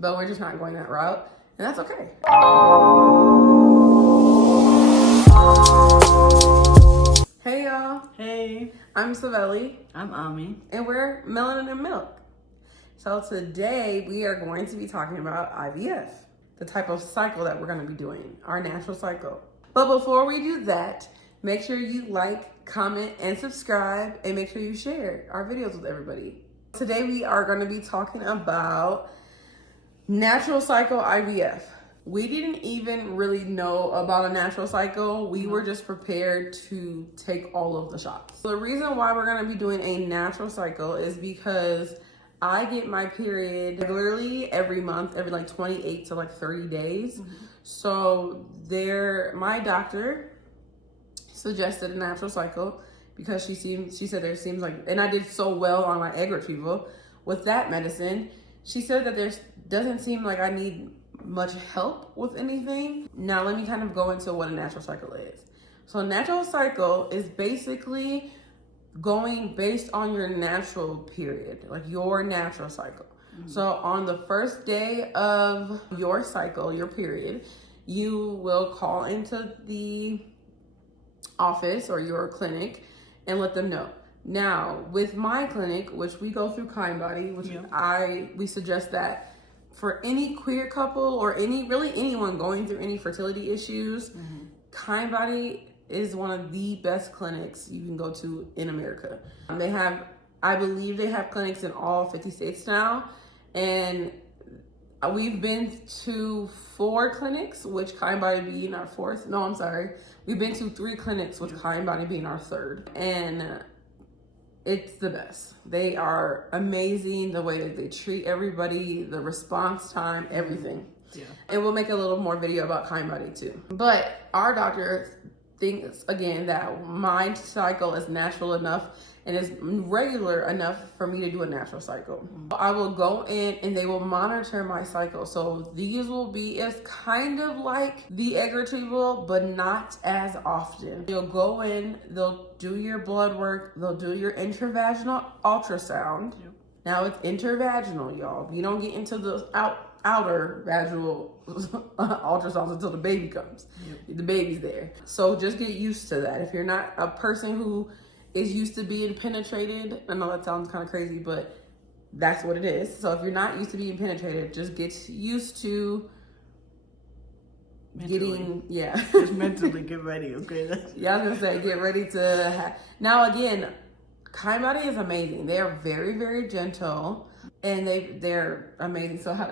but we're just not going that route, and that's okay. Hey y'all. Hey. I'm Savelli. I'm Ami. And we're Melanin and Milk. So today we are going to be talking about IVF, the type of cycle that we're going to be doing, our natural cycle. But before we do that, make sure you like, comment, and subscribe, and make sure you share our videos with everybody. Today we are going to be talking about natural cycle IVF. We didn't even really know about a natural cycle. We were just prepared to take all of the shots. So the reason why we're going to be doing a natural cycle is because I get my period regularly every month, every like 28 to like 30 days. So my doctor suggested a natural cycle because she said there seems like, and I did so well on my egg retrieval with that medicine. She said that there doesn't seem like I need much help with anything. Now let me kind of go into what a natural cycle is. So a natural cycle is basically going based on your natural period, like your natural cycle. So on the first day of your cycle, your period, you will call into the office or your clinic and let them know. Now with my clinic, which we go through Kindbody, which we suggest that for any queer couple or anyone going through any fertility issues, Kindbody is one of the best clinics you can go to in America. I believe they have clinics in all 50 states now, and we've been to 4 clinics, which Kindbody being our 4th. No, I'm sorry. We've been to 3 clinics, with Kindbody being our 3rd, and it's the best. They are amazing, the way that they treat everybody, the response time, everything. Yeah. And we'll make a little more video about Kindbody too. But our doctor thinks, again, that my cycle is natural enough and is regular enough for me to do a natural cycle. I will go in and they will monitor my cycle. So these will be as kind of like the egg retrieval, but not as often. You'll go in, they'll do your blood work, they'll do your intravaginal ultrasound. Now it's intravaginal, y'all. You don't get into the outer vaginal ultrasounds until the baby comes. The baby's there. So just get used to that. If you're not a person who is used to being penetrated, I know that sounds kind of crazy, but that's what it is. So if you're not used to being penetrated, just get used to just mentally get ready, okay? Yeah, I was gonna say, get ready to now again, Kindbody is amazing. They are very, very gentle, and they're amazing. So how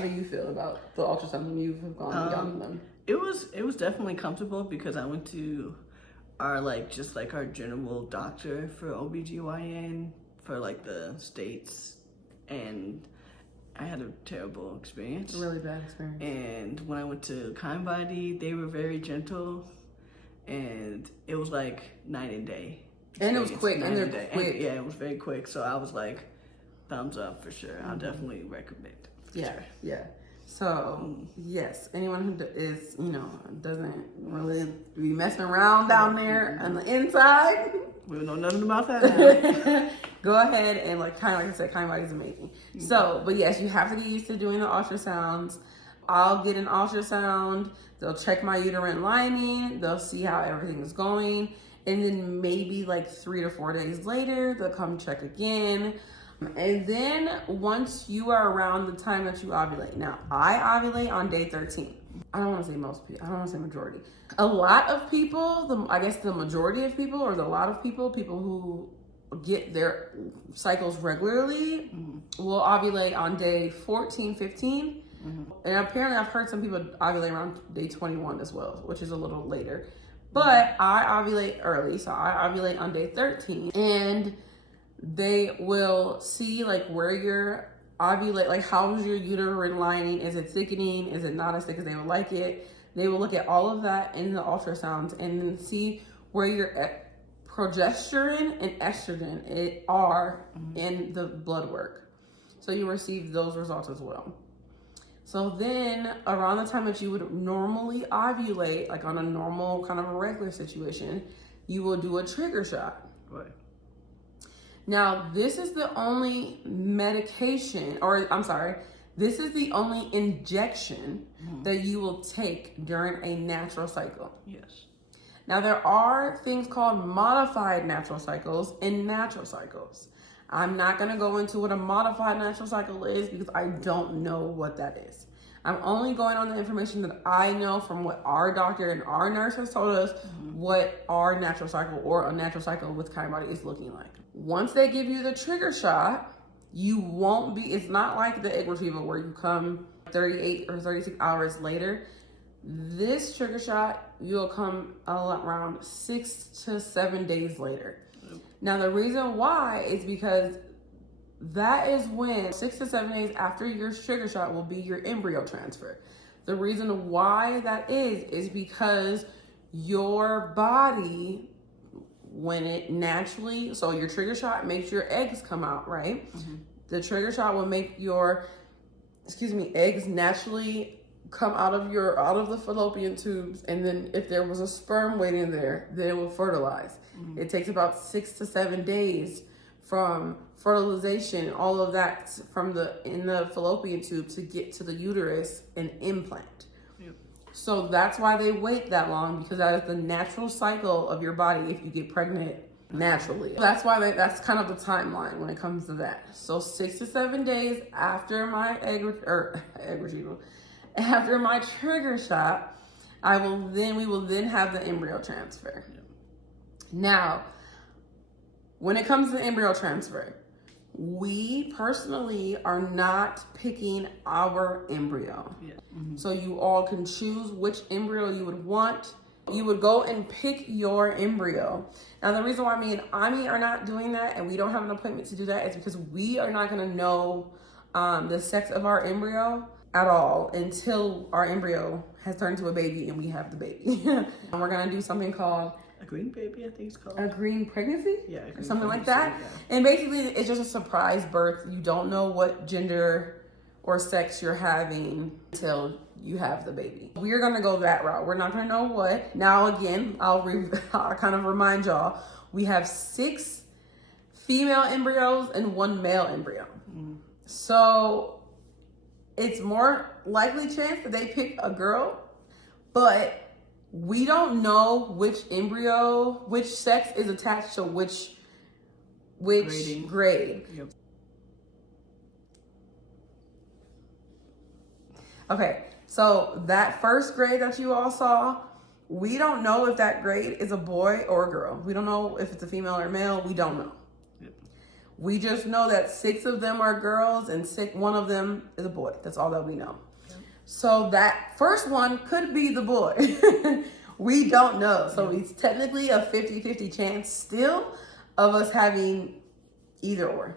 do you feel about the ultrasound when you've gone on them? It was definitely comfortable because I went to our general doctor for OBGYN for like the States, and I had a terrible experience. Really bad experience. And when I went to Kindbody, they were very gentle, and it was like night and day. And it was quick, and they're quick. Yeah, it was very quick. So I was like, thumbs up for sure. I'll definitely recommend. Yeah. So yes, anyone who is, doesn't really be messing around down there on the inside, we don't know nothing about that. Go ahead and like I said, Kindbody is amazing. So, but yes, you have to get used to doing the ultrasounds. I'll get an ultrasound. They'll check my uterine lining. They'll see how everything is going. And then maybe like 3 to 4 days later, they'll come check again. And then once you are around the time that you ovulate. Now, I ovulate on day 13. I don't want to say most people. I don't want to say majority. A lot of people, I guess the majority of people, or a lot of people who get their cycles regularly, will ovulate on day 14, 15. And apparently I've heard some people ovulate around day 21 as well, which is a little later. But I ovulate early, so I ovulate on day 13. And they will see like where you're ovulate, like how's your uterine lining? Is it thickening? Is it not as thick as they would like it? They will look at all of that in the ultrasounds and then see where your progesterone and estrogen are in the blood work. So you receive those results as well. So then around the time that you would normally ovulate, like on a normal kind of a regular situation, you will do a trigger shot. Right. Now, this is the only medication, or I'm sorry, This is the only injection that you will take during a natural cycle. Yes. Now, there are things called modified natural cycles and natural cycles. I'm not going to go into what a modified natural cycle is because I don't know what that is. I'm only going on the information that I know from what our doctor and our nurse has told us what our natural cycle or a natural cycle with kind body is looking like. Once they give you the trigger shot, you won't be, it's not like the egg retrieval where you come 38 or 36 hours later. This trigger shot, you'll come around 6 to 7 days later. Now, the reason why is because that is when 6 to 7 days after your trigger shot will be your embryo transfer. The reason why that is because your body, when it naturally, so your trigger shot makes your eggs come out, right? The trigger shot will make your, eggs naturally come out of the fallopian tubes, and then if there was a sperm waiting there, then it will fertilize. It takes about 6 to 7 days from fertilization, all of that in the fallopian tube to get to the uterus and implant. So that's why they wait that long, because that is the natural cycle of your body if you get pregnant naturally. That's why that's kind of the timeline when it comes to that. So 6 to 7 days after my egg retrieval, after my trigger shot, we will then have the embryo transfer. Now, when it comes to embryo transfer, we personally are not picking our embryo. So you all can choose which embryo you would want. You would go and pick your embryo. Now, the reason why me and Ami are not doing that and we don't have an appointment to do that is because we are not going to know the sex of our embryo at all until our embryo has turned to a baby and we have the baby. And we're going to do something called a green baby, I think it's called. A green pregnancy? Yeah, or something like that. Yeah. And basically, it's just a surprise birth. You don't know what gender or sex you're having until you have the baby. We're going to go that route. We're not going to know what. Now, again, I'll kind of remind y'all, we have 6 female embryos and 1 male embryo. So it's more likely chance that they pick a girl, but we don't know which sex is attached to which grade. Okay, so that first grade that you all saw, we don't know if that grade is a boy or a girl. We don't know if it's a female or male. We don't know. We just know that 6 of them are girls and 1 of them is a boy. That's all that we know. So that first one could be the boy. We don't know. So it's technically a 50-50 chance still of us having either or.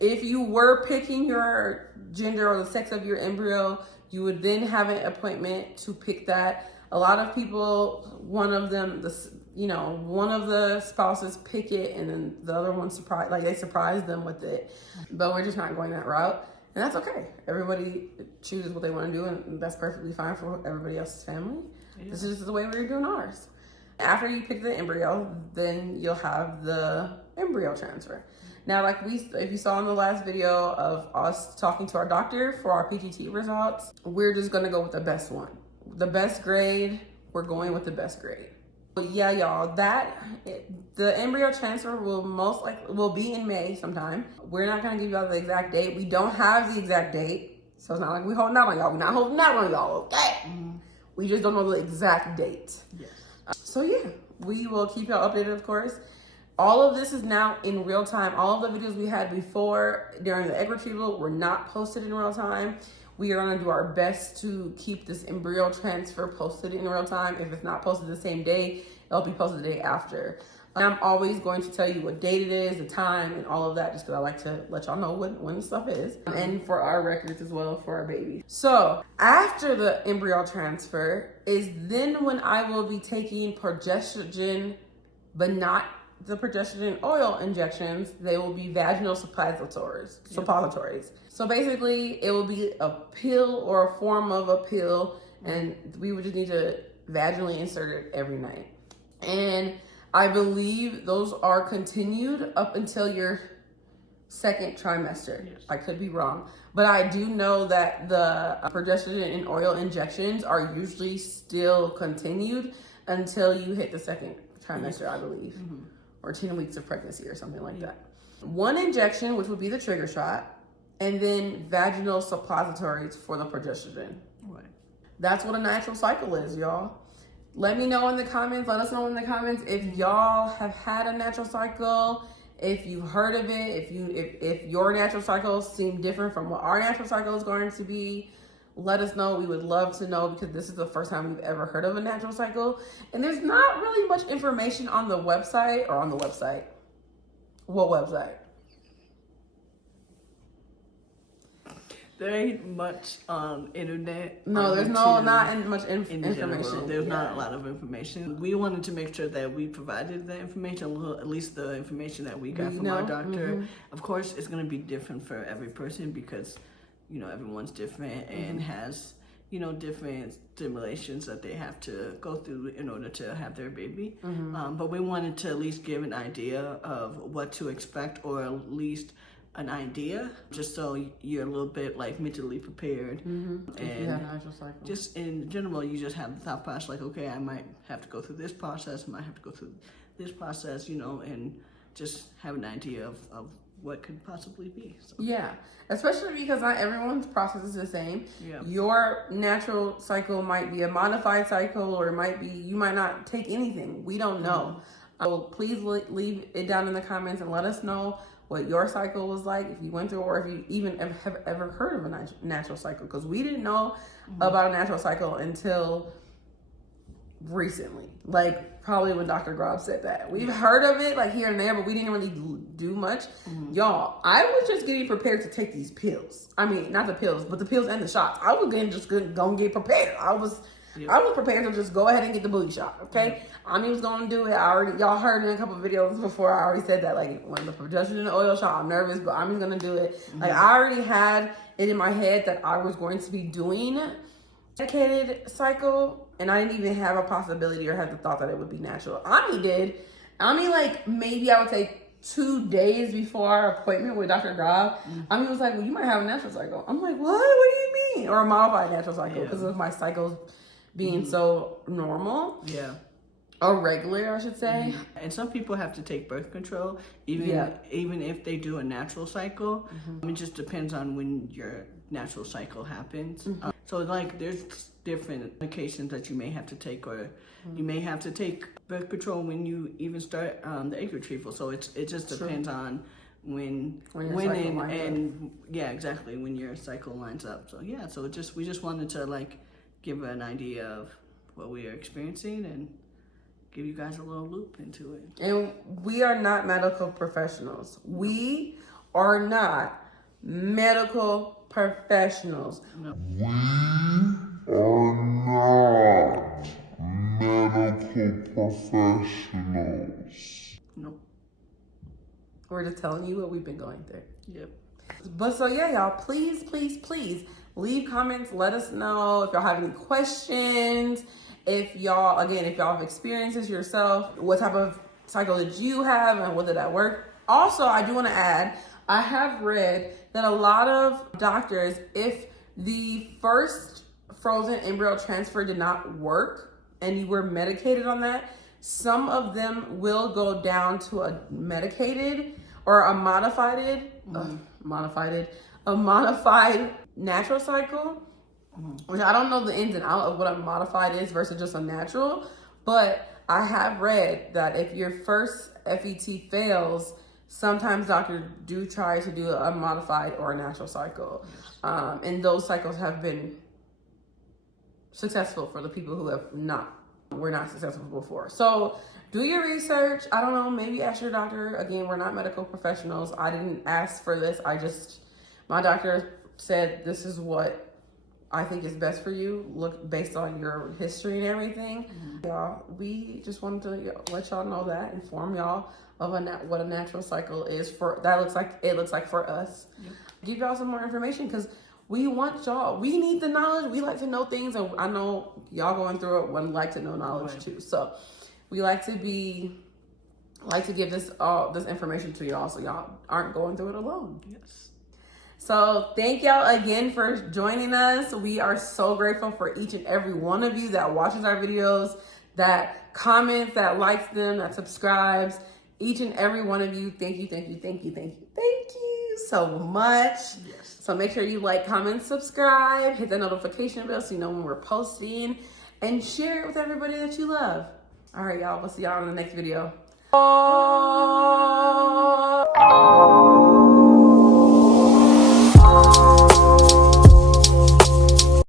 If you were picking your gender or the sex of your embryo, you would then have an appointment to pick that. A lot of people, one of the spouses pick it and then the other one surprise them with it. But we're just not going that route. And that's okay. Everybody chooses what they want to do, and that's perfectly fine for everybody else's family. This is the way we're doing ours. After you pick the embryo, then you'll have the embryo transfer. Now, if you saw in the last video of us talking to our doctor for our PGT results, we're just going to go with the best one. The best grade, we're going with the best grade. But yeah, y'all, the embryo transfer will be in May sometime. We're not gonna give y'all the exact date. We don't have the exact date, so it's not like we're holding out on y'all. We're not holding out on y'all, okay? We just don't know the exact date. So yeah, we will keep y'all updated, of course. All of this is now in real time. All of the videos we had before during the egg retrieval were not posted in real time. We are going to do our best to keep this embryo transfer posted in real time. If it's not posted the same day, it'll be posted the day after. I'm always going to tell you what date it is, the time, and all of that, just because I like to let y'all know when the stuff is. And for our records as well, for our babies. So after the embryo transfer is then when I will be taking progestogen, but not the progestogen oil injections. They will be vaginal suppositories. So basically, it will be a pill or a form of a pill, and we would just need to vaginally insert it every night. And I believe those are continued up until your second trimester. Yes. I could be wrong, but I do know that the progesterone and oil injections are usually still continued until you hit the second trimester, I believe, or 10 weeks of pregnancy or something like that. One injection, which would be the trigger shot, and then vaginal suppositories for the progesterone. Right. That's what a natural cycle is, y'all. Let me know in the comments. Let us know in the comments if y'all have had a natural cycle, if you've heard of it, if your natural cycles seem different from what our natural cycle is going to be. Let us know. We would love to know, because this is the first time we've ever heard of a natural cycle. And there's not really much information on the website, or on the website. What website? There ain't much on internet. No, there's not much information. General. There's not a lot of information. We wanted to make sure that we provided the information, at least the information that we got from our doctor. Of course, it's going to be different for every person, because, you know, everyone's different and has, you know, different stimulations that they have to go through in order to have their baby. But we wanted to at least give an idea of what to expect, or at least an idea, just so you're a little bit like mentally prepared. And if you have a natural cycle. Just in general, you just have the thought process like, okay, I might have to go through this process, I might have to go through this process, you know, and just have an idea of what could possibly be. So. Yeah, especially because not everyone's process is the same. Yeah. Your natural cycle might be a modified cycle, or it might be, you might not take anything. We don't know. So please leave it down in the comments and let us know what your cycle was like, if you went through, or if you even have ever heard of a natural cycle, because we didn't know about a natural cycle until recently, like probably when Dr. Grob said that. We've heard of it like here and there, but we didn't really do much. Y'all, I was just getting prepared to take these pills. I mean, not the pills, but the pills and the shots. I was just gonna get prepared. I was prepared to just go ahead and get the booty shot, okay? Ami was gonna do it. Y'all heard in a couple of videos before, I already said that, like, when the progesterone and oil shot, I'm nervous, but Ami's gonna do it. Like, I already had it in my head that I was going to be doing a dedicated cycle, and I didn't even have a possibility or have the thought that it would be natural. Ami did. Ami, like, maybe I would take 2 days before our appointment with Dr. Grob. Ami was like, well, you might have a natural cycle. I'm like, what do you mean? Or a modified natural cycle, because of my cycles being so normal. Yeah. Or regular, I should say. And some people have to take birth control, even if they do a natural cycle. It just depends on when your natural cycle happens. So, like, there's different medications that you may have to take, or you may have to take birth control when you even start the egg retrieval. So it just depends on when exactly, when your cycle lines up. So yeah, so we just wanted to, like, give an idea of what we are experiencing and give you guys a little loop into it. And we are not medical professionals. We are not medical professionals. No. We are not medical professionals. Nope. We're just telling you what we've been going through. Yep. But so yeah, y'all, please leave comments. Let us know if y'all have any questions. If y'all have experienced this yourself, what type of cycle did you have and what did that work? Also, I do want to add, I have read that a lot of doctors, if the first frozen embryo transfer did not work and you were medicated on that, some of them will go down to a medicated or a modified natural cycle. Which I don't know the ins and outs of what a modified is versus just a natural, but I have read that if your first FET fails, sometimes doctors do try to do a modified or a natural cycle. And those cycles have been successful for the people who were not successful before. So do your research. I don't know, maybe ask your doctor. Again, we're not medical professionals. I didn't ask for this. My doctor said, this is what I think is best for you, look based on your history and everything. Y'all, we just wanted to let y'all know that, inform y'all of what a natural cycle is it looks like for us. Give y'all some more information, because we want y'all, we need the knowledge. We like to know things, and I know y'all going through it would like to know knowledge too. So we like to be like to give this information to y'all so y'all aren't going through it alone. Yes. So thank y'all again for joining us. We are so grateful for each and every one of you that watches our videos, that comments, that likes them, that subscribes. Each and every one of you, thank you so much. Yes. So make sure you like, comment, subscribe, hit the notification bell so you know when we're posting, and share it with everybody that you love. All right, y'all. We'll see y'all in the next video. Oh.